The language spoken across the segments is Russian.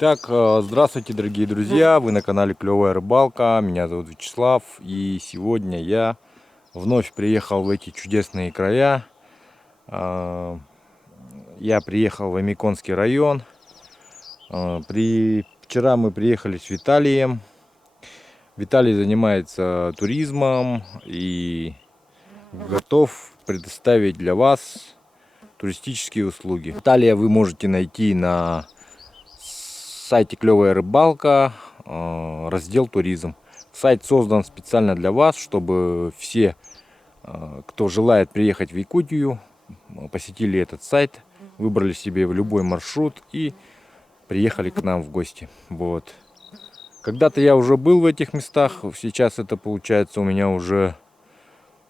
Итак, здравствуйте, дорогие друзья, вы на канале Клевая Рыбалка, меня зовут Вячеслав, и сегодня я вновь приехал в эти чудесные края. Я приехал в Амиконский район. Вчера мы приехали с Виталием. Виталий занимается туризмом и готов предоставить для вас туристические услуги. Виталия вы можете найти на сайте Клевая Рыбалка, раздел туризм. Сайт создан специально для вас, чтобы все, кто желает приехать в Якутию, посетили этот сайт, выбрали себе любой маршрут и приехали к нам в гости. Вот. Когда-то я уже был в этих местах, сейчас это получается у меня уже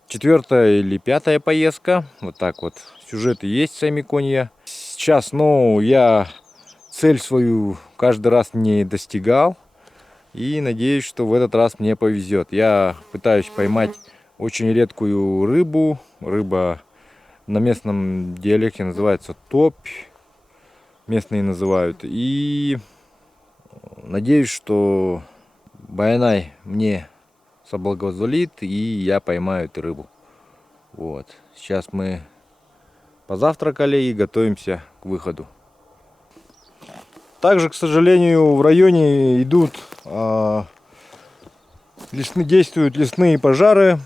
4-я или 5-я поездка. Вот так вот. Сюжеты есть с Амиконья. Сейчас, я цель свою каждый раз не достигал. И надеюсь, что в этот раз мне повезет. Я пытаюсь поймать очень редкую рыбу. Рыба на местном диалекте называется топь. Местные называют. И надеюсь, что Байнай мне соблаговолит, и я поймаю эту рыбу. Вот. Сейчас мы позавтракали и готовимся к выходу. Также, к сожалению, в районе действуют лесные пожары.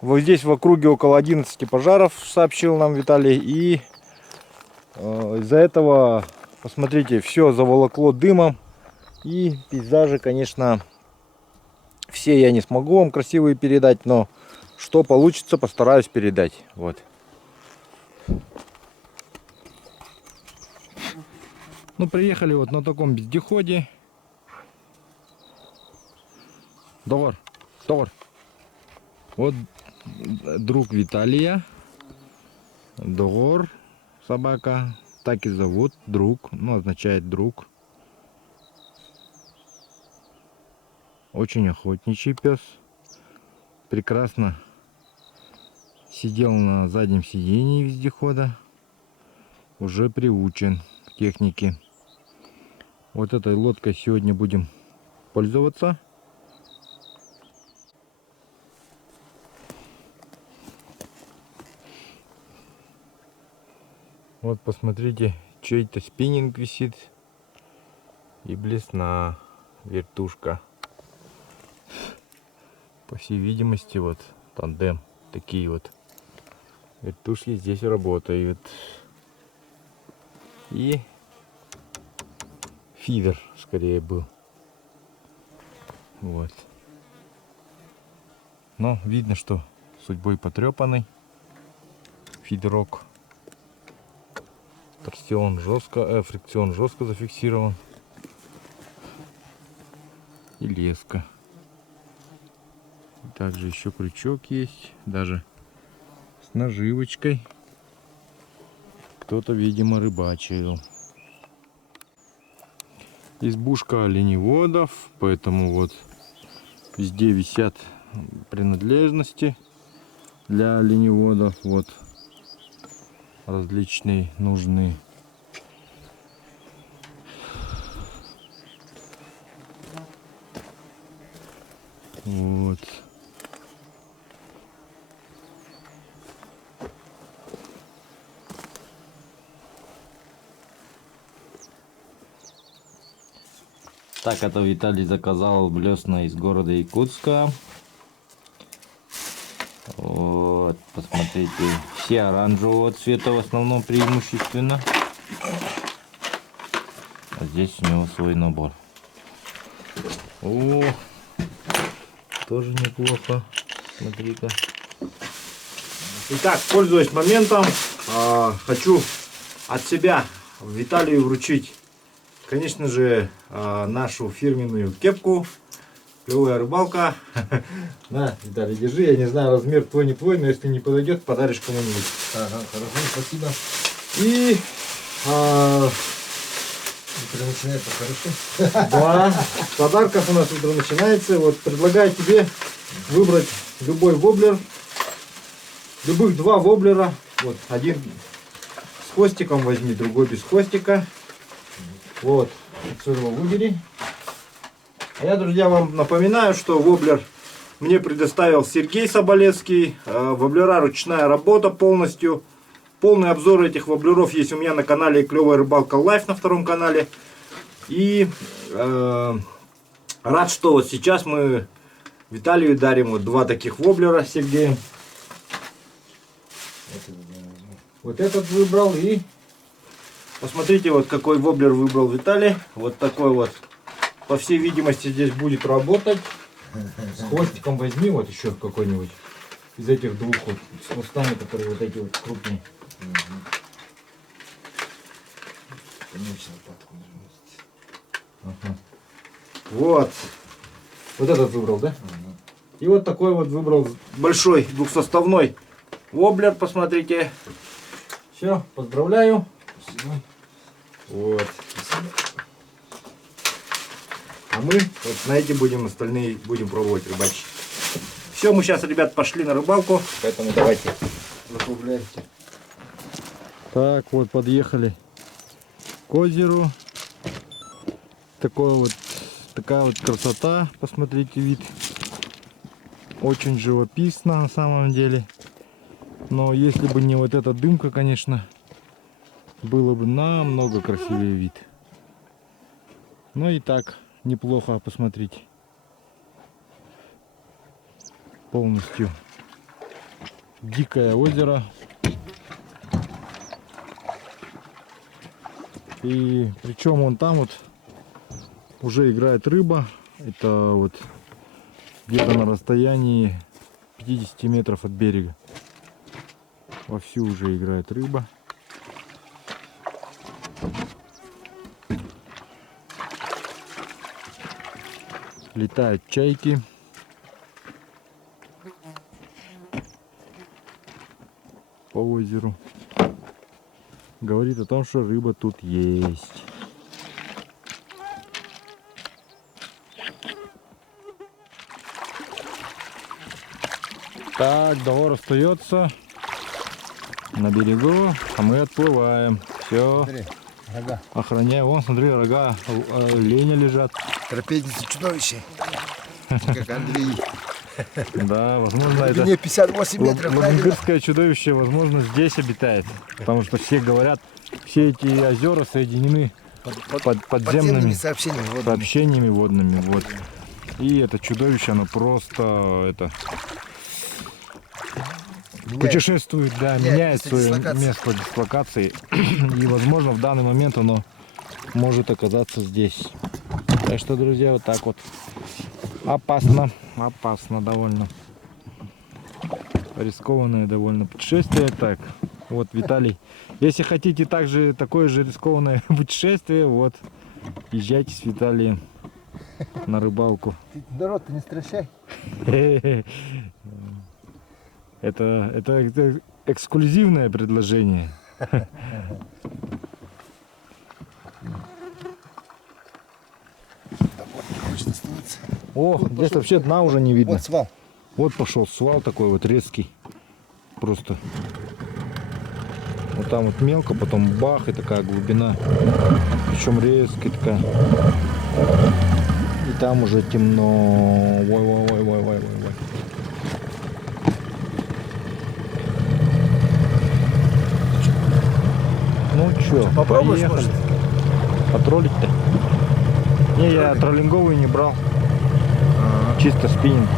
Вот здесь в округе около 11 пожаров, сообщил нам Виталий. И из-за этого, посмотрите, все заволокло дымом. И пейзажи, конечно, все я не смогу вам красивые передать, но что получится, постараюсь передать. Вот. Приехали вот на таком вездеходе. Товар. Вот друг Виталия. Догор, собака. Так и зовут, друг. Означает друг. Очень охотничий пес. Прекрасно сидел на заднем сидении вездехода. Уже приучен к технике. Вот этой лодкой сегодня будем пользоваться. Вот посмотрите, чей-то спиннинг висит. И блесна, вертушка. По всей видимости, вот тандем. Такие вот вертушки здесь работают. И фидер скорее был. Вот. Но видно, что судьбой потрепанный фидерок. Торсион жестко, фрикцион жестко зафиксирован. И леска. Также еще крючок есть, даже с наживочкой. Кто-то, видимо, рыбачил. Избушка оленеводов, поэтому вот везде висят принадлежности для оленеводов. Вот различные нужны. Вот. Так, это Виталий заказал блесна из города Якутска. Вот, посмотрите, все оранжевого цвета в основном преимущественно. А здесь у него свой набор. О, тоже неплохо. Смотри-ка. Итак, пользуясь моментом, хочу от себя Виталию вручить, конечно же, нашу фирменную кепку Клевая Рыбалка. На, Виталий, держи. Я не знаю, размер твой, не твой, но если не подойдет, подаришь кому-нибудь. Ага, хорошо, спасибо. И утро начинается хорошо. да, с подарков у нас утро начинается. Вот предлагаю тебе выбрать любой воблер. Любых два воблера. Вот один с хвостиком возьми, другой без хвостика. Вот. Сырого выбери. А я, друзья, вам напоминаю, что воблер мне предоставил Сергей Соболевский. Воблера ручная работа полностью. Полный обзор этих воблеров есть у меня на канале Клевая рыбалка Лайф на втором канале. И рад, что вот сейчас мы Виталию дарим вот два таких воблера с Сергеем. Вот этот выбрал и посмотрите, вот какой воблер выбрал Виталий. Вот такой вот. По всей видимости здесь будет работать. С хвостиком возьми вот еще какой-нибудь из этих двух вот с хвостами, которые вот эти вот крупные. Ага. Вот. Вот этот выбрал, да? И вот такой вот выбрал большой двухсоставной воблер, посмотрите. Все, поздравляю. Спасибо. Вот. Спасибо. А мы вот на эти будем, остальные будем пробовать рыбачить. Все, мы сейчас, ребят, пошли на рыбалку, поэтому давайте закругляйте. Так, вот подъехали к озеру. Такая вот красота, посмотрите вид. Очень живописно на самом деле. Но если бы не вот эта дымка, конечно, было бы намного красивее вид. Ну и так, неплохо, посмотрите. Полностью дикое озеро. И причем вон там вот уже играет рыба. Это вот где-то на расстоянии 50 метров от берега. Вовсю уже играет рыба. Летают чайки. По озеру. Говорит о том, что рыба тут есть. Так, договор остается на берегу, а мы отплываем. Все. Смотри, рога. Охраняй. Вон, смотри, рога оленя лежат. Трапезница чудовище. Как Андрей. Да, возможно, это Мне 58 метров. лонгирское чудовище, возможно, здесь обитает. Потому что все говорят, все эти озера соединены подземными сообщениями водными. Вот. И это чудовище, оно просто путешествует, да, меняет свое место дислокации. И, возможно, в данный момент оно может оказаться здесь. Так что, друзья, вот так вот. Опасно довольно. Рискованное довольно путешествие. Так, вот, Виталий, если хотите такое же рискованное путешествие, вот, езжайте с Виталием на рыбалку. Народ, ты не стращай. Это эксклюзивное предложение. О, здесь вообще дна уже не видно. Вот свал. Вот пошел свал такой вот резкий. Просто. Вот там вот мелко, потом бах, и такая глубина. Причем резкая такая. И там уже темно. Ой. Ну чё, Попробуешь, поехали. может? Потроллить-то? Не, я троллинговую не брал. Чисто спиннинг.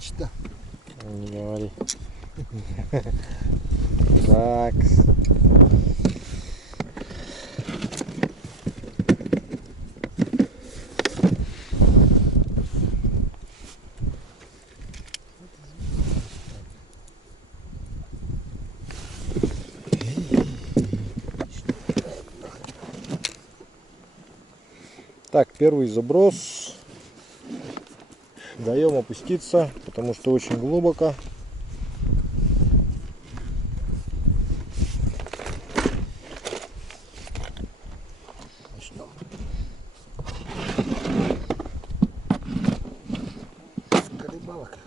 Что? Не говори. Так. Так, первый заброс. Даем опуститься, потому что очень глубоко. Рыбалок.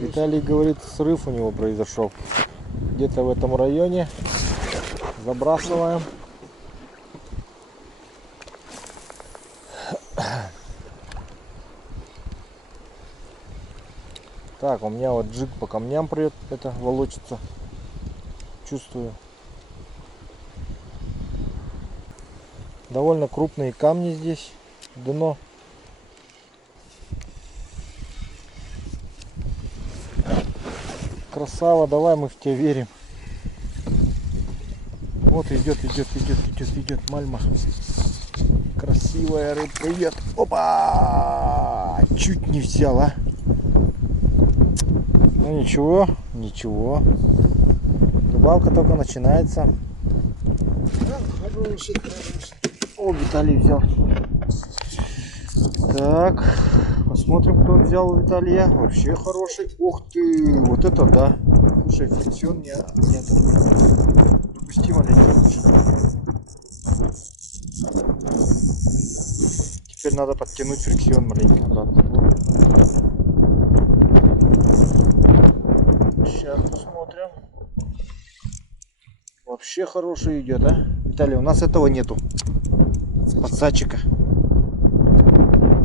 Виталий говорит, срыв у него произошел. Где-то в этом районе. Забрасываем. Так, у меня вот джиг по камням прет, это волочится. Чувствую. Довольно крупные камни здесь. Дно. Красава, давай, мы в тебя верим. Вот идет мальма. Красивая рыбка идет. Опа! Чуть не взял, а. Ну ничего. Рыбалка только начинается. О, Виталий взял. Так, посмотрим, кто взял у Виталия. Вообще хороший. Ух ты, вот это да. Слушай, фрикцион не допустимо лететь. Теперь надо подтянуть фрикцион маленько обратно. Вот. Сейчас посмотрим. Вообще хороший идет, а? Виталий, у нас этого нету. Подсадчика.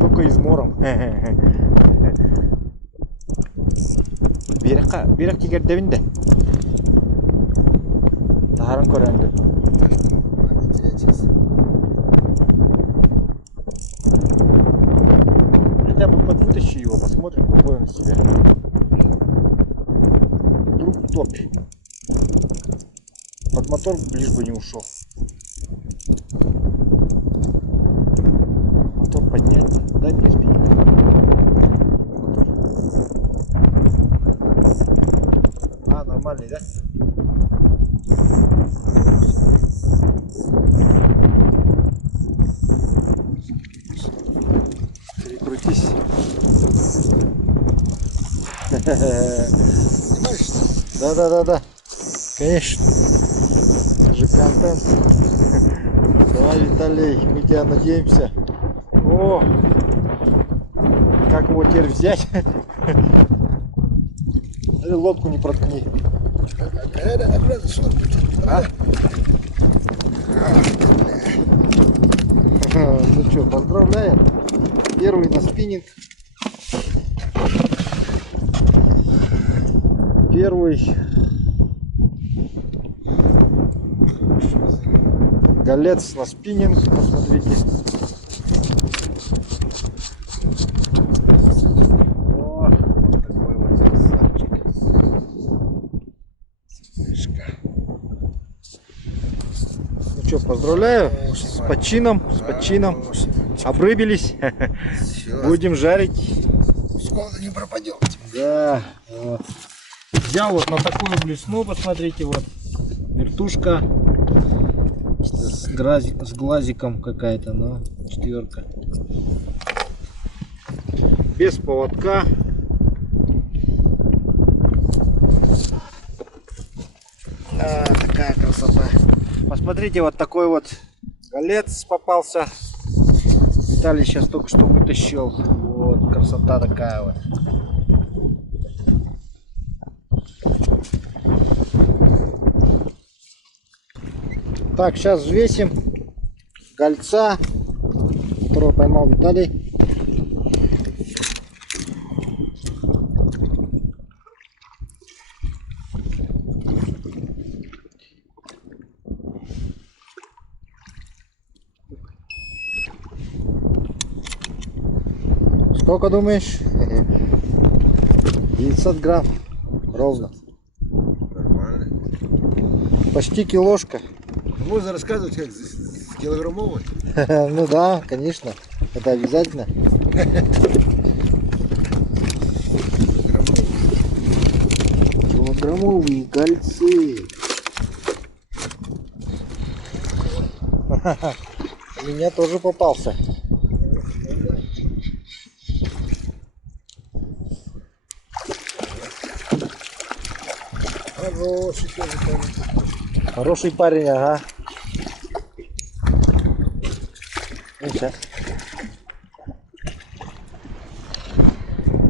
Только измором. Берек тигер девинде. Тахаран көрәнді. Хотя бы подвытащи его, посмотрим, какой он из себя. Вдруг топь. Под мотор лишь бы не ушел. Мотор поднять. Дай мне спиннинг. А, нормальный, да? Перекрутись. Снимаешь? Да. Конечно. Это же контент. Давай, Виталий, мы тебя надеемся. О! Как его теперь взять? Лодку не проткни. Обратно, что? А? Ну что, поздравляем. Первый на спиннинг. Первый голец на спиннинг. Посмотрите. О, вот такой вот красавчик. Ну что, поздравляю с почином, Обрыбились. Будем жарить. Скоро не пропадет. Да. Вот. Взял вот на такую блесну, посмотрите, вот вертушка с глазиком какая-то, но четверка. Без поводка. Такая красота. Посмотрите, вот такой вот голец попался. Виталий сейчас только что вытащил. Вот красота такая вот. Так, сейчас взвесим. гольца, которого поймал Виталий. Сколько думаешь? 900 грамм. Ровно. Нормально. Почти килошка. Можно рассказывать, как килограммовый? Ну да, конечно. Это обязательно. Килограммовые гольцы. У меня тоже попался. Хороший тоже парень. Хороший парень, ага. Ну, щас.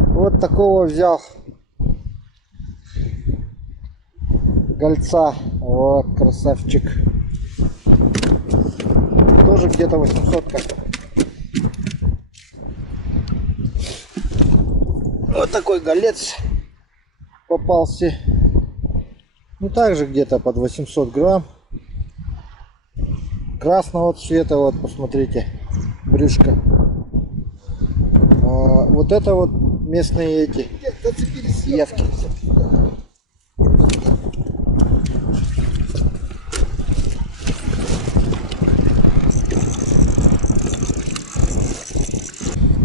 Вот такого взял гольца. Вот, красавчик. Тоже где-то 800-ка. Вот такой голец попался. Ну также где-то под 800 грамм. Красного цвета, вот посмотрите, брюшко. Вот это вот местные эти явки.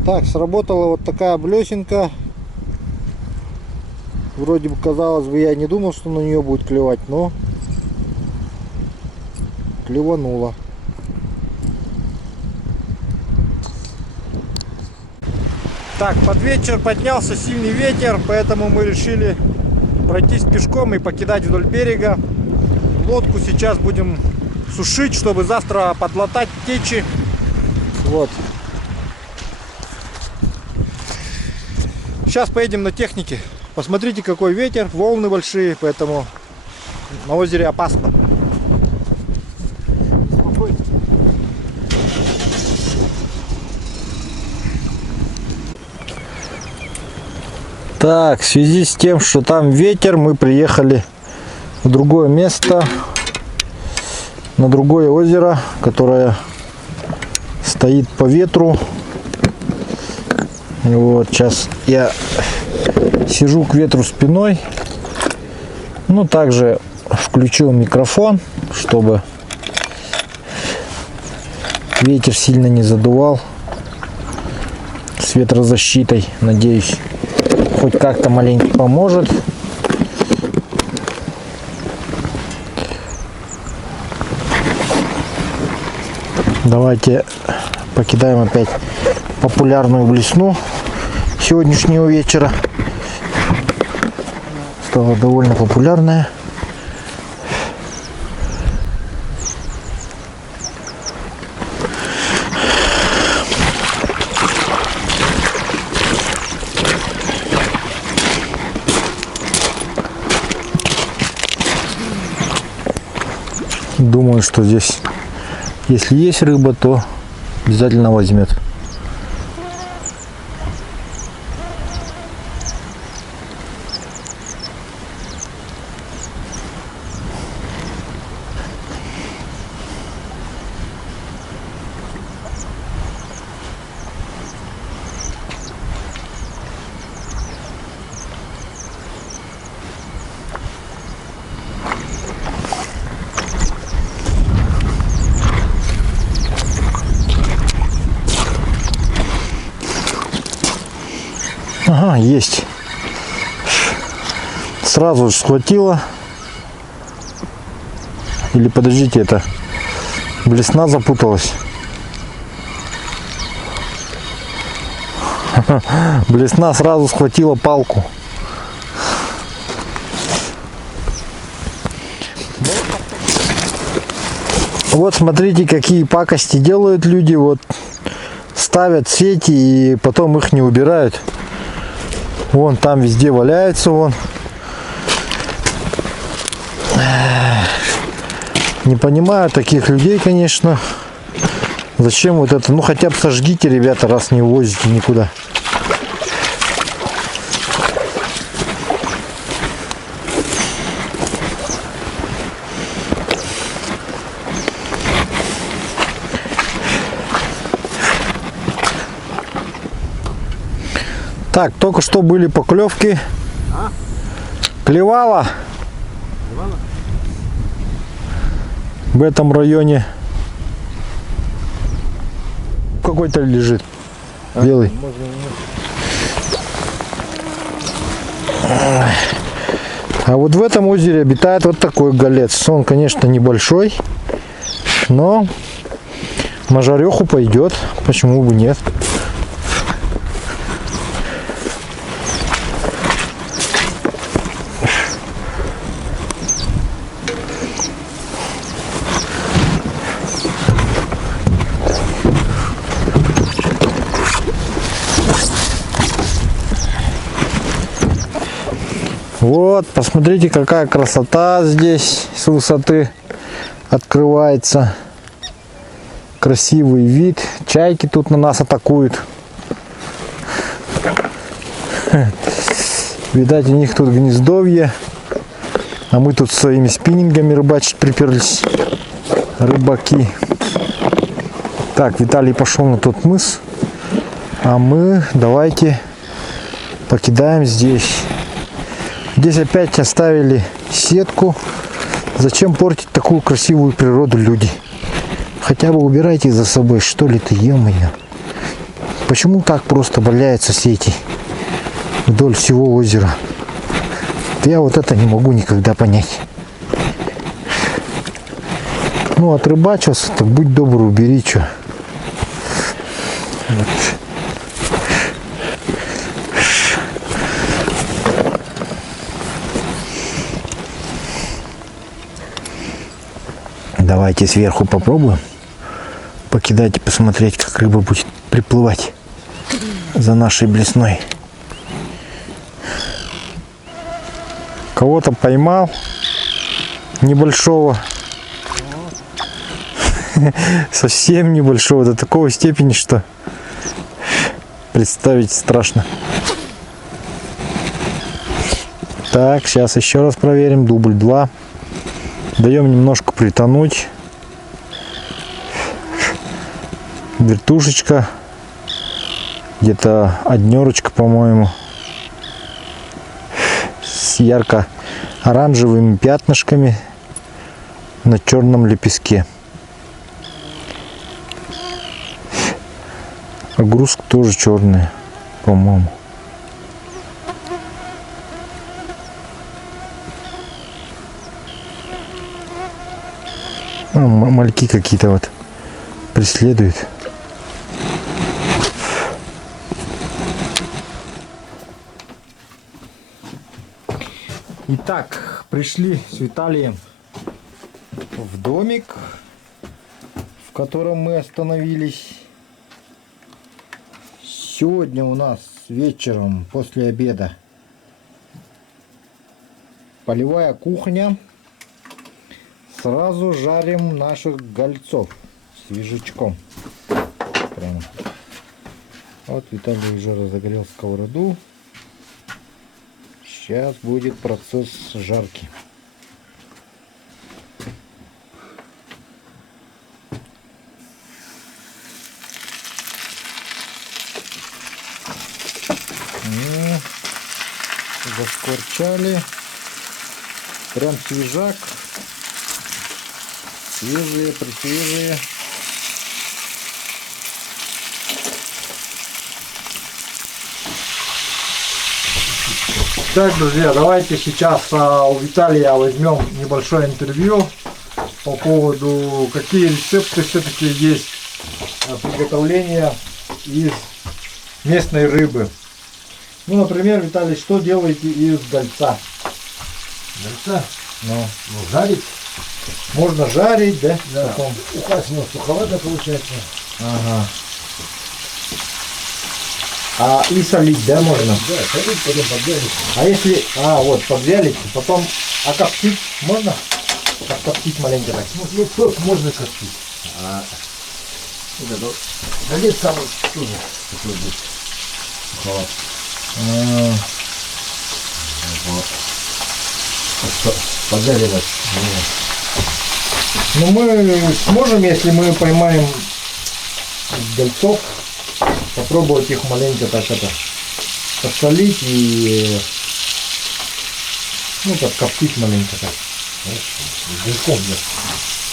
Так, сработала вот такая блесенка. Вроде бы, казалось бы, я не думал, что на нее будет клевать, но клевануло. Так, под вечер поднялся сильный ветер, поэтому мы решили пройтись пешком и покидать вдоль берега. Лодку сейчас будем сушить, чтобы завтра подлатать течи. Вот. Сейчас поедем на технике. Посмотрите, какой ветер, волны большие, поэтому на озере опасно. Так, в связи с тем, что там ветер, мы приехали в другое место, на другое озеро, которое стоит по ветру. Вот, сейчас я сижу к ветру спиной. Ну, также включил микрофон, чтобы ветер сильно не задувал. С ветрозащитой, надеюсь, хоть как-то маленько поможет. Давайте покидаем опять популярную блесну сегодняшнего вечера. Стала довольно популярная. Думаю, что здесь, если есть рыба, то обязательно возьмет. Ага, есть. Сразу же схватила. Или подождите, это блесна запуталась. Блесна сразу схватила палку. Вот смотрите, какие пакости делают люди. Вот ставят сети и потом их не убирают. Вон там везде валяется, вон. Не понимаю таких людей, конечно. Зачем вот это? Ну хотя бы сожгите, ребята, раз не увозите никуда. Так, только что были поклевки. Клевало. В этом районе. Какой-то лежит. Белый. А вот в этом озере обитает вот такой голец. Он, конечно, небольшой, но на жареху пойдет. Почему бы нет? Вот, посмотрите, какая красота здесь с высоты открывается. Красивый вид. Чайки тут на нас атакуют. Видать, у них тут гнездовье. А мы тут своими спиннингами рыбачить приперлись. Рыбаки. Так, Виталий пошел на тот мыс. А мы давайте покидаем здесь. Здесь опять оставили сетку. Зачем портить такую красивую природу, люди? Хотя бы убирайте за собой, что ли ты, е-мое. Почему так просто валяются сети вдоль всего озера? Я вот это не могу никогда понять. Ну, отрыбачился, так будь добр, убери, что. Вот. Давайте сверху попробуем покидать и посмотреть, как рыба будет приплывать за нашей блесной. Кого-то поймал небольшого, совсем небольшого, до такой степени, что представить страшно. Так, сейчас еще раз проверим, дубль 2. Даем немножко притонуть. Вертушечка. Где-то однерочка, по-моему. С ярко-оранжевыми пятнышками на черном лепестке. Огрузка тоже черная, по-моему. Мальки какие-то вот преследуют. Итак, пришли с Виталием в домик, в котором мы остановились. Сегодня у нас вечером после обеда полевая кухня. Сразу жарим наших гольцов свежечком. Прямо. Вот Виталий уже разогрел сковороду. Сейчас будет процесс жарки. Заскворчали. Прям свежак. Свежие, присвежие. Так, друзья, давайте сейчас у Виталия возьмем небольшое интервью по поводу, какие рецепты все-таки есть приготовления из местной рыбы. Ну, например, Виталий, что делаете из гольца? Гольца? Ну, жарить. можно жарить, да? Да. Потом. Указ суховато получается. Ага. И солить, да, можно? Да, солить, потом подвялить. А если, вот, подвялить, потом, коптить можно? Коптить маленько так. Ну, только можно коптить. Вот это вот. Один самый тоже такой будет суховат. Вот. Подвяливать. Ну мы сможем, если мы поймаем удальцов, попробовать их маленько так это посолить и ну так коптить маленько так. С дымком, да.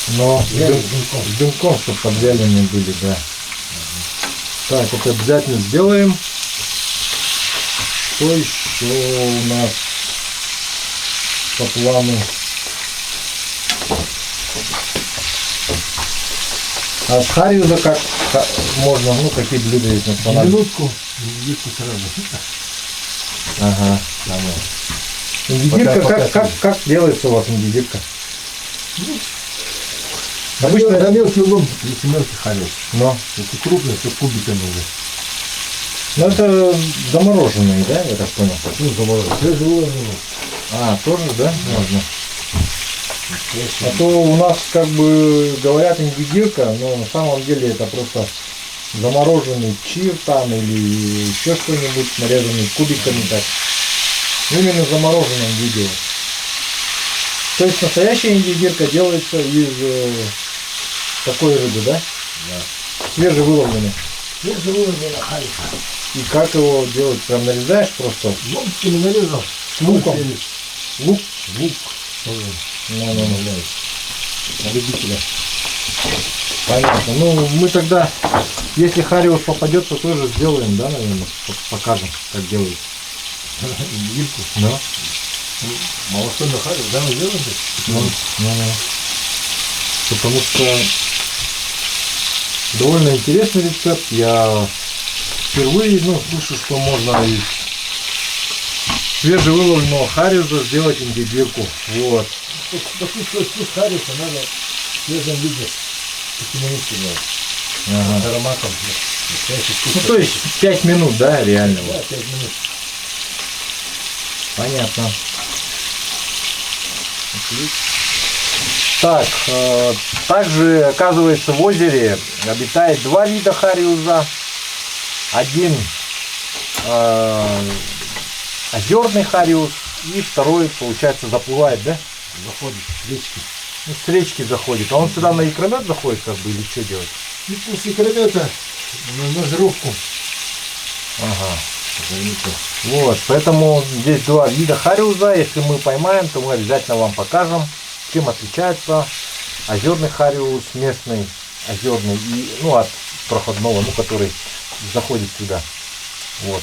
Но Я с с дымком. дымком, чтобы подвяленные были, да. Так, это обязательно сделаем. Что еще у нас по плану? А с хариуза как можно, ну какие блюда есть национальные? Минутку сразу. Ага. Индивидка, как делается у вас индивидка? Обычно на мелкий лом, если мелкий халец. Но. Если крупный, то кубиками уже. Ну это замороженные, да, я так понял? Ну, заморозить. Свежий улов. А, тоже, да, можно? А то у нас как бы говорят индивидка, но на самом деле это просто замороженный чир там или еще что-нибудь, нарезанный кубиками так. Именно в замороженном виде. То есть настоящая индивидка делается из такой рыбы, да? Да. Свежевыловленной. Свежий улов на халец. И как его делать? Прям нарезаешь просто? Ломтиками нарезал. С луком? Лук? Лук. Ну. На любителя. Понятно. Ну, мы тогда, если хариус попадется, тоже сделаем, да, наверное, покажем, как делают. Вильку. Да. Малосольный халец, да, мы делаем? Ну. Потому что довольно интересный рецепт. Я впервые слышу, что можно из свежевыловленного хариуса сделать индивидку. Вот. Почувствовать вкус хариуса надо в свежем виде. 5 минут делать. Ага. С ароматом. Ну, то есть 5 минут, да, реально? Да, Вот. 5 минут. Понятно. Так, также, оказывается, в озере обитает 2 вида хариуза. Один озерный хариус и второй, получается, заплывает, да? Заходит с речки. Ну, с речки заходит. А он сюда на икромет заходит, как бы, или что делать? И после икромета на жировку. Ага. Вот, поэтому здесь 2 вида хариуза. Если мы поймаем, то мы обязательно вам покажем, чем отличается озерный хариус, местный озерный, и, от проходного, который заходит сюда. Вот.